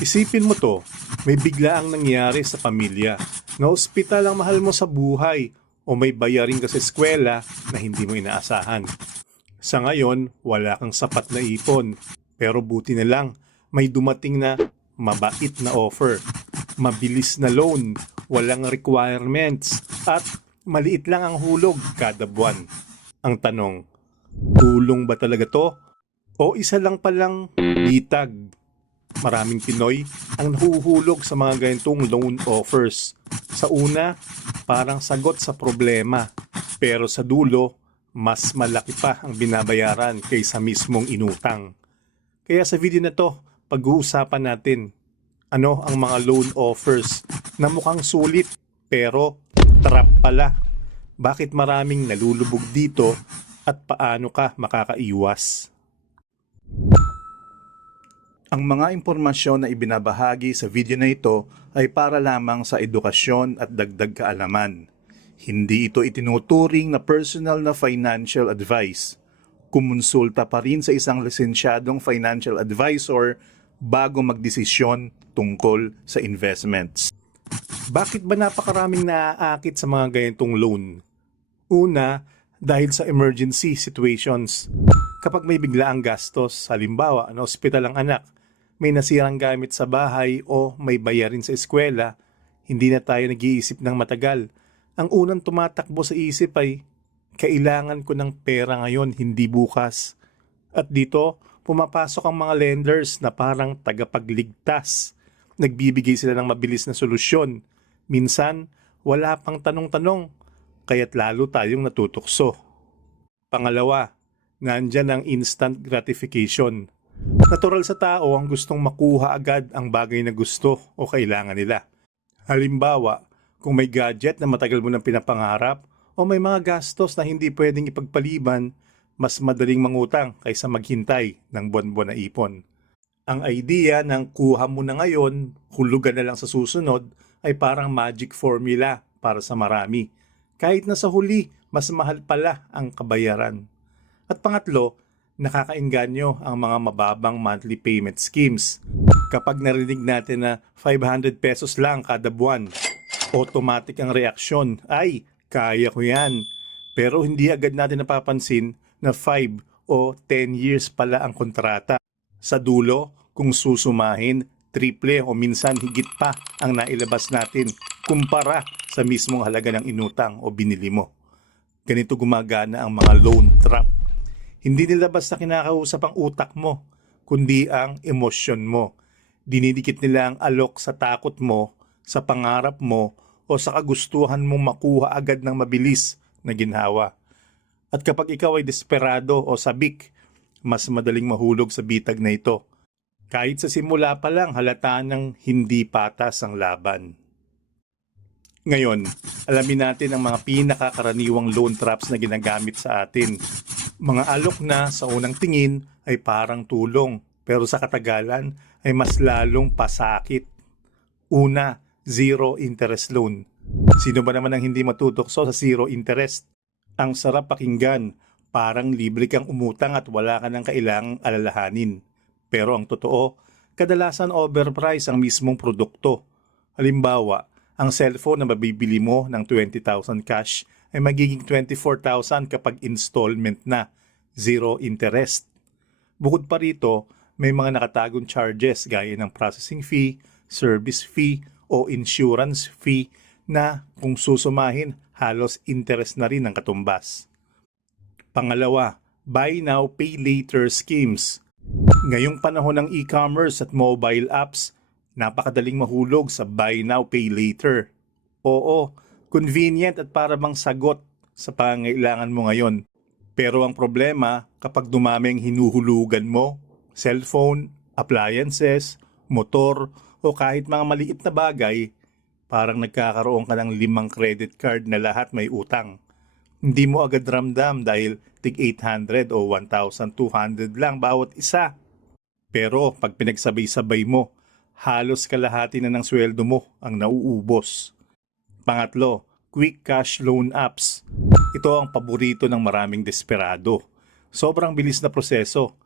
Isipin mo to, may bigla ang nangyari sa pamilya. Na ospital ang mahal mo sa buhay o may bayarin ka sa eskwela na hindi mo inaasahan. Sa ngayon, wala kang sapat na ipon. Pero buti na lang, may dumating na mabait na offer. Mabilis na loan, walang requirements, at maliit lang ang hulog kada buwan. Ang tanong, tulong ba talaga to? O isa lang palang bitag? Maraming Pinoy ang nahuhulog sa mga ganitong loan offers. Sa una, parang sagot sa problema. Pero sa dulo, mas malaki pa ang binabayaran kaysa mismong inutang. Kaya sa video na to, pag-uusapan natin ano ang mga loan offers na mukhang sulit pero trap pala. Bakit maraming nalulubog dito at paano ka makakaiwas? Ang mga impormasyon na ibinabahagi sa video na ito ay para lamang sa edukasyon at dagdag kaalaman. Hindi ito itinuturing na personal na financial advice. Kumonsulta pa rin sa isang lisensyadong financial advisor bago magdesisyon tungkol sa investments. Bakit ba napakaraming naaakit sa mga ganitong loan? Una, dahil sa emergency situations. Kapag may biglaang gastos, halimbawa, ano, ospital ang anak, may nasirang gamit sa bahay o may bayarin sa eskwela, hindi na tayo nag-iisip ng matagal. Ang unang tumatakbo sa isip ay, kailangan ko ng pera ngayon, hindi bukas. At dito, pumapasok ang mga lenders na parang tagapagligtas. Nagbibigay sila ng mabilis na solusyon. Minsan, wala pang tanong-tanong, kaya't lalo tayong natutukso. Pangalawa, nandyan ang instant gratification. Natural sa tao ang gustong makuha agad ang bagay na gusto o kailangan nila. Halimbawa, kung may gadget na matagal mo nang pinapangarap o may mga gastos na hindi pwedeng ipagpaliban, mas madaling mangutang kaysa maghintay ng buwan-buwan na ipon. Ang idea ng kuha mo na ngayon, hulugan na lang sa susunod, ay parang magic formula para sa marami. Kahit na sa huli, mas mahal pala ang kabayaran. At pangatlo, nakakainganyo ang mga mababang monthly payment schemes. Kapag narinig natin na 500 pesos lang kada buwan, automatic ang reaksyon, ay, kaya ko yan. Pero hindi agad natin napapansin na 5 o 10 years pala ang kontrata. Sa dulo, kung susumahin, triple o minsan higit pa ang nailabas natin kumpara sa mismong halaga ng inutang o binili mo. Ganito gumagana ang mga loan trap. Hindi nila basta kinakausap ang utak mo, kundi ang emosyon mo. Dinidikit nila ang alok sa takot mo, sa pangarap mo, o sa kagustuhan mong makuha agad ng mabilis na ginhawa. At kapag ikaw ay desperado o sabik, mas madaling mahulog sa bitag na ito. Kahit sa simula pa lang halata ng hindi patas ang laban. Ngayon, alamin natin ang mga pinakakaraniwang loan traps na ginagamit sa atin. Mga alok na sa unang tingin ay parang tulong, pero sa katagalan ay mas lalong pasakit. Una, zero interest loan. Sino ba naman ang hindi matutokso sa zero interest? Ang sarap pakinggan, parang libre kang umutang at wala ka ng kailangang alalahanin. Pero ang totoo, kadalasan overprice ang mismong produkto. Halimbawa, ang cellphone na mabibili mo ng 20,000 cash ay magiging 24,000 kapag installment na, zero interest. Bukod pa rito, may mga nakatagong charges gaya ng processing fee, service fee o insurance fee na kung susumahin halos interest na rin ang katumbas. Pangalawa, buy now pay later schemes. Ngayong panahon ng e-commerce at mobile apps, napakadaling mahulog sa buy now pay later. Oo, convenient at para bang sagot sa pangangailangan mo ngayon. Pero ang problema, kapag dumami ang hinuhulugan mo, cellphone, appliances, motor, o kahit mga maliit na bagay, parang nagkakaroon ka ng limang credit card na lahat may utang. Hindi mo agad ramdam dahil tig 800 o 1,200 lang bawat isa. Pero pag pinagsabay-sabay mo, halos kalahati na ng sweldo mo ang nauubos. Pangatlo, quick cash loan apps. Ito ang paborito ng maraming desperado. Sobrang bilis na proseso.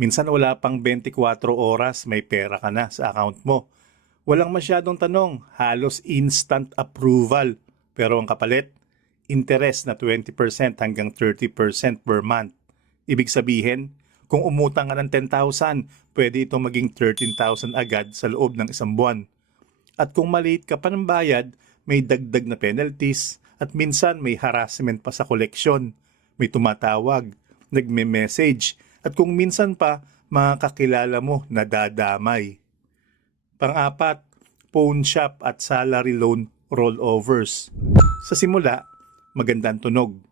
Minsan wala pang 24 oras may pera ka na sa account mo. Walang masyadong tanong, halos instant approval. Pero ang kapalit, interest na 20% hanggang 30% per month. Ibig sabihin, kung umutang ka ng 10,000, pwede itong maging 13,000 agad sa loob ng isang buwan. At kung maliit ka pa ng bayad, may dagdag na penalties at minsan may harassment pa sa koleksyon. May tumatawag, nagme-message at kung minsan pa, mga kakilala mo nadadamay. Pang-apat, phone shop at salary loan rollovers. Sa simula, magandang tunog.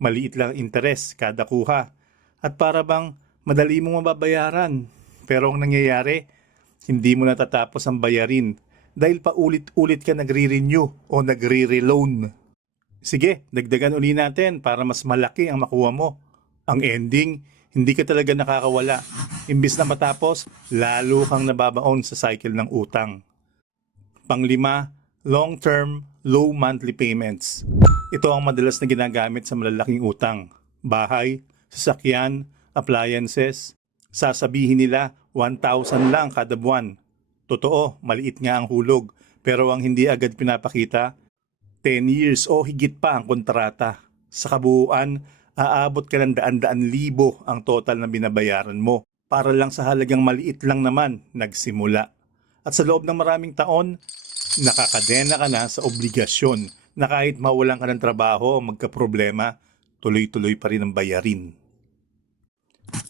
Maliit lang interest kada kuha. At para bang madali mong mababayaran. Pero ang nangyayari, hindi mo natatapos ang bayarin dahil paulit-ulit ka nagre-renew o nagre-reloan. Sige, dagdagan uli natin para mas malaki ang makuha mo. Ang ending, hindi ka talaga nakakawala. Imbis na matapos, lalo kang nababaon sa cycle ng utang. Panglima, long-term, low monthly payments. Ito ang madalas na ginagamit sa malalaking utang. Bahay, sasakyan, appliances. Sasabihin nila 1,000 lang kada buwan. Totoo, maliit nga ang hulog. Pero ang hindi agad pinapakita, 10 years o higit pa ang kontrata. Sa kabuuan, aabot ka ng daan-daan libo ang total na binabayaran mo para lang sa halagang maliit lang naman nagsimula. At sa loob ng maraming taon, nakakadena ka na sa obligasyon na kahit mawalan ka ng trabaho o magkaproblema, tuloy-tuloy pa rin ang bayarin.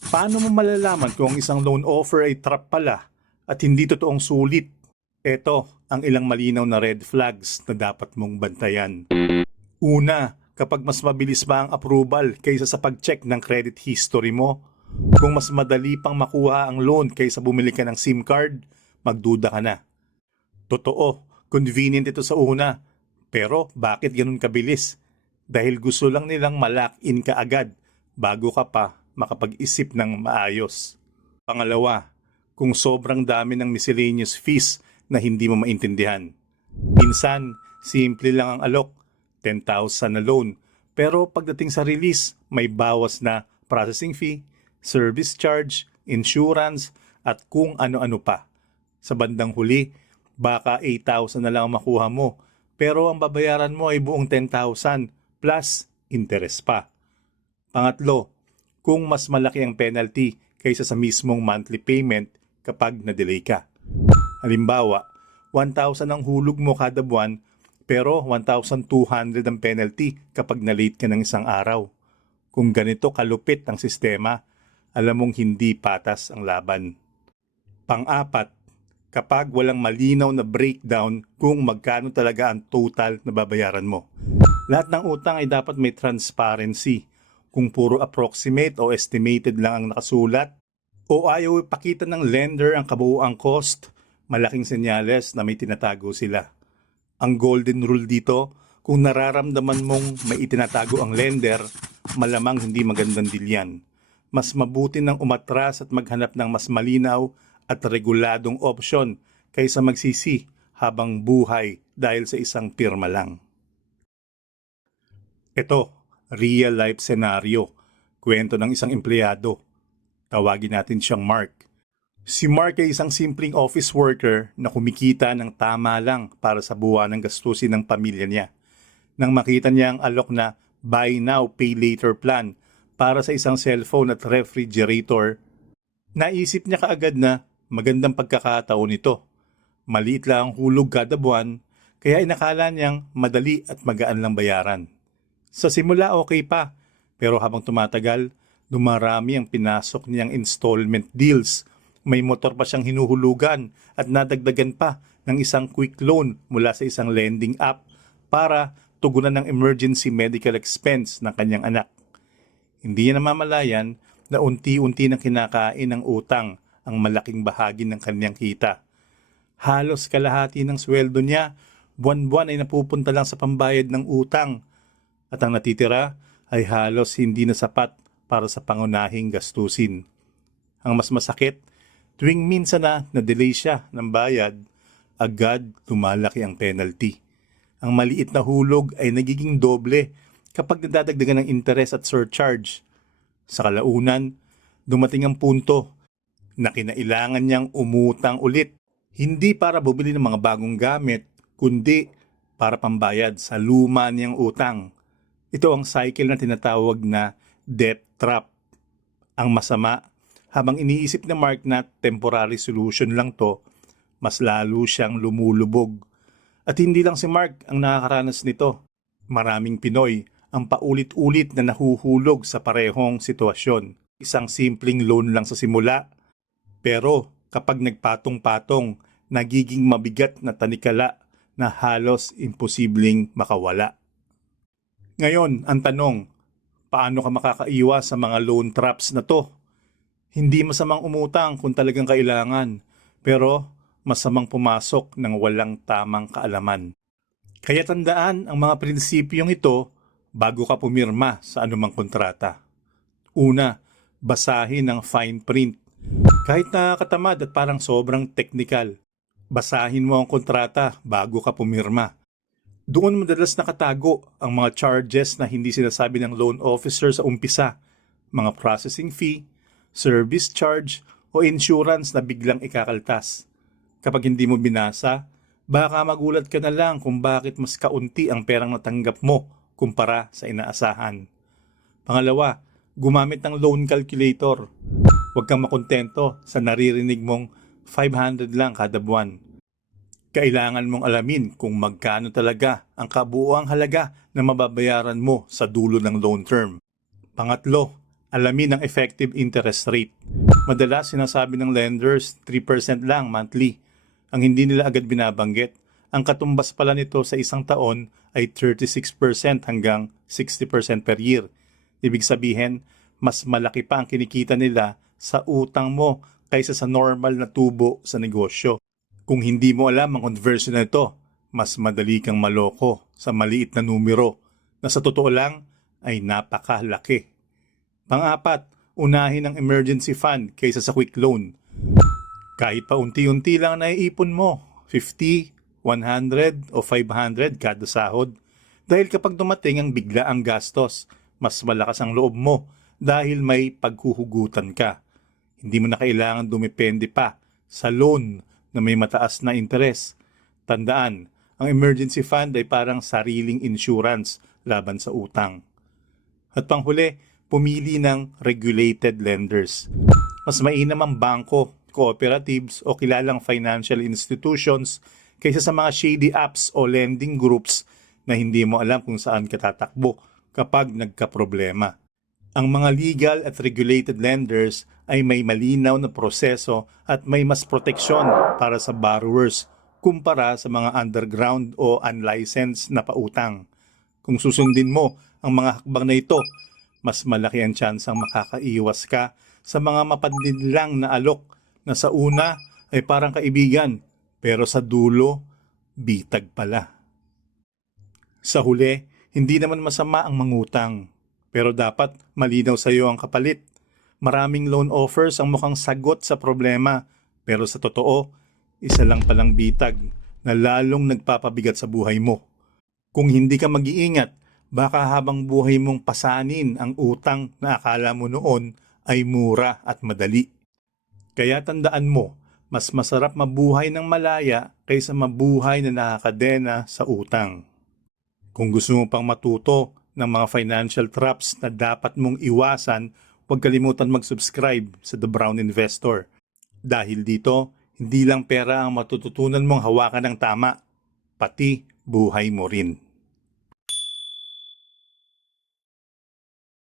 Paano mo malalaman kung ang isang loan offer ay trap pala at hindi totoong sulit? Ito ang ilang malinaw na red flags na dapat mong bantayan. Una, kapag mas mabilis ba ang approval kaysa sa pag-check ng credit history mo, kung mas madali pang makuha ang loan kaysa bumili ka ng SIM card, magduda ka na. Totoo, convenient ito sa una. Pero bakit ganun kabilis? Dahil gusto lang nilang malak in ka agad bago ka pa makapag-isip ng maayos. Pangalawa, kung sobrang dami ng miscellaneous fees na hindi mo maintindihan. Minsan, simple lang ang alok, 10,000 na loan. Pero pagdating sa release, may bawas na processing fee, service charge, insurance, at kung ano-ano pa. Sa bandang huli, baka 8,000 na lang ang makuha mo. Pero ang babayaran mo ay buong 10,000 plus interest pa. Pangatlo, kung mas malaki ang penalty kaysa sa mismong monthly payment kapag na-delay ka. Halimbawa, 1,000 ang hulog mo kada buwan pero 1,200 ang penalty kapag na-late ka ng isang araw. Kung ganito kalupit ang sistema, alam mong hindi patas ang laban. Pang-apat, kapag walang malinaw na breakdown kung magkano talaga ang total na babayaran mo. Lahat ng utang ay dapat may transparency. Kung puro approximate o estimated lang ang nakasulat, o ayaw ipakita ng lender ang kabuuang cost, malaking senyales na may tinatago sila. Ang golden rule dito, kung nararamdaman mong may itinatago ang lender, malamang hindi magandang deal yan. Mas mabuti nang umatras at maghanap ng mas malinaw at reguladong opsyon kaysa magsisi habang buhay dahil sa isang pirma lang. Ito, real life scenario. Kwento ng isang empleyado. Tawagin natin siyang Mark. Si Mark ay isang simpleng office worker na kumikita ng tama lang para sa buwan ng gastusin ng pamilya niya. Nang makita niya ang alok na buy now, pay later plan para sa isang cellphone at refrigerator, naisip niya kaagad na magandang pagkakataon ito. Maliit lang ang hulog kada buwan, kaya inakala niyang madali at magaan lang bayaran. Sa simula okay pa, pero habang tumatagal, dumarami ang pinasok niyang installment deals. May motor pa siyang hinuhulugan at nadagdagan pa ng isang quick loan mula sa isang lending app para tugunan ng emergency medical expense ng kanyang anak. Hindi niya namamalayan na unti-unti nang kinakain ng utang ang malaking bahagi ng kanyang kita. Halos kalahati ng sweldo niya, buwan-buwan ay napupunta lang sa pambayad ng utang. At ang natitira ay halos hindi na sapat para sa pangunahing gastusin. Ang mas masakit, tuwing minsan na na-delay siya ng bayad, agad lumalaki ang penalty. Ang maliit na hulog ay nagiging doble kapag nadadagdagan ng interest at surcharge. Sa kalaunan, dumating ang punto na kinailangan niyang umutang ulit. Hindi para bumili ng mga bagong gamit, kundi para pambayad sa luma niyang utang. Ito ang cycle na tinatawag na debt trap. Ang masama, habang iniisip ni Mark na temporary solution lang to, mas lalo siyang lumulubog. At hindi lang si Mark ang nakakaranas nito. Maraming Pinoy ang paulit-ulit na nahuhulog sa parehong sitwasyon. Isang simpleng loan lang sa simula, pero kapag nagpatong-patong, nagiging mabigat na tanikala na halos imposibleng makawala. Ngayon, ang tanong, paano ka makakaiwas sa mga loan traps na to? Hindi masamang umutang kung talagang kailangan, pero masamang pumasok ng walang tamang kaalaman. Kaya tandaan ang mga prinsipyong ito bago ka pumirma sa anumang kontrata. Una, basahin ang fine print. Kahit nakakatamad at parang sobrang technical, basahin mo ang kontrata bago ka pumirma. Doon madalas nakatago ang mga charges na hindi sinasabi ng loan officer sa umpisa, mga processing fee, service charge, o insurance na biglang ikakaltas. Kapag hindi mo binasa, baka magulat ka na lang kung bakit mas kaunti ang perang natanggap mo kumpara sa inaasahan. Pangalawa, gumamit ng loan calculator. Huwag kang makontento sa naririnig mong 500 lang kada buwan. Kailangan mong alamin kung magkano talaga ang kabuuang halaga na mababayaran mo sa dulo ng loan term. Pangatlo, alamin ang effective interest rate. Madalas sinasabi ng lenders 3% lang monthly. Ang hindi nila agad binabanggit, ang katumbas pala nito sa isang taon ay 36% hanggang 60% per year. Ibig sabihin, mas malaki pa ang kinikita nila sa utang mo kaysa sa normal na tubo sa negosyo. Kung hindi mo alam ang conversion na ito, mas madali kang maloko sa maliit na numero na sa totoo lang ay napakalaki. Pang-apat, unahin ang emergency fund kaysa sa quick loan. Kahit pa unti-unti lang naiipon mo, 50, 100 o 500 kada sahod. Dahil kapag dumating ang bigla ang gastos, mas malakas ang loob mo dahil may paghuhugutan ka. Hindi mo na kailangan dumepende pa sa loan na may mataas na interes. Tandaan, ang emergency fund ay parang sariling insurance laban sa utang. At panghuli, pumili ng regulated lenders. Mas mainam ang bangko, cooperatives o kilalang financial institutions kaysa sa mga shady apps o lending groups na hindi mo alam kung saan ka tatakbo kapag nagkaproblema. Ang mga legal at regulated lenders ay may malinaw na proseso at may mas proteksyon para sa borrowers kumpara sa mga underground o unlicensed na pautang. Kung susundin mo ang mga hakbang na ito, mas malaki ang tsansang makakaiwas ka sa mga mapadidlang na alok na sa una ay parang kaibigan pero sa dulo, bitag pala. Sa huli, hindi naman masama ang mangutang pero dapat malinaw sa iyo ang kapalit. Maraming loan offers ang mukhang sagot sa problema pero sa totoo, isa lang palang bitag na lalong nagpapabigat sa buhay mo. Kung hindi ka mag-iingat, baka habang buhay mong pasanin ang utang na akala mo noon ay mura at madali. Kaya tandaan mo, mas masarap mabuhay ng malaya kaysa mabuhay na nakakadena sa utang. Kung gusto mo pang matuto ng mga financial traps na dapat mong iwasan, huwag kalimutan mag-subscribe sa The Brown Investor. Dahil dito, hindi lang pera ang matututunan mong hawakan ng tama, pati buhay mo rin.